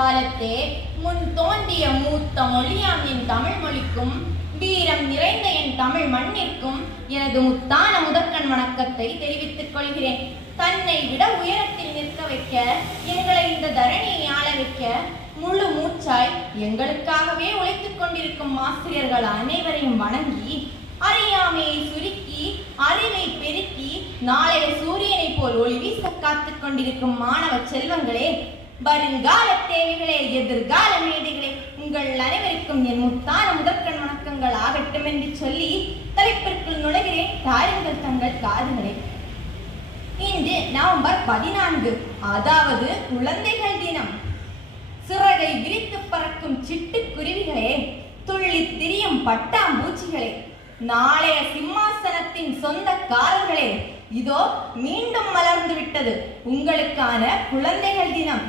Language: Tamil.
காலத்தே முன் தோன்றிய மூத்த மொழியாம் என் தமிழ் மொழிக்கும் வீரம் நிறைந்த என் தமிழ் மண்ணிற்கும் எனது முத்தான முதற்கண் வணக்கத்தை தெரிவித்துக் கொள்கிறேன். தன்னை விட உயரத்தில் நிற்க வைக்க, எங்களை இந்த தரணியை ஆள வைக்க முழு மூச்சாய் எங்களுக்காகவே உழைத்துக் கொண்டிருக்கும் ஆசிரியர்கள் அனைவரையும் வணங்கி, அறியாமையை சுருக்கி அறிவை பெருக்கி நாளைய சூரியனை போல் ஒளி வீச காத்துக் கொண்டிருக்கும் மாணவ செல்வங்களே, வருங்கால தேவைகளே, எதிர்கால மேதைகளே, உங்கள் அனைவருக்கும் என் முத்தான முதற்கண் வணக்கங்கள் ஆகட்டும் என்று சொல்லி தலைப்பிற்குள் நுழைகிறேன். தாருங்கள் தங்கள் காதுகளை. இன்று நவம்பர் 14, அதாவது குழந்தைகள் தினம். சிறகை விரித்து பறக்கும் சிட்டுக்குருவிகளே, துள்ளி திரியும் பட்டாம்பூச்சிகளே, நாளைய சிம்மாசனத்தின் சொந்தக்காரர்களே, இதோ மீண்டும் மலர்ந்து விட்டது உங்களுக்கான குழந்தைகள் தினம்.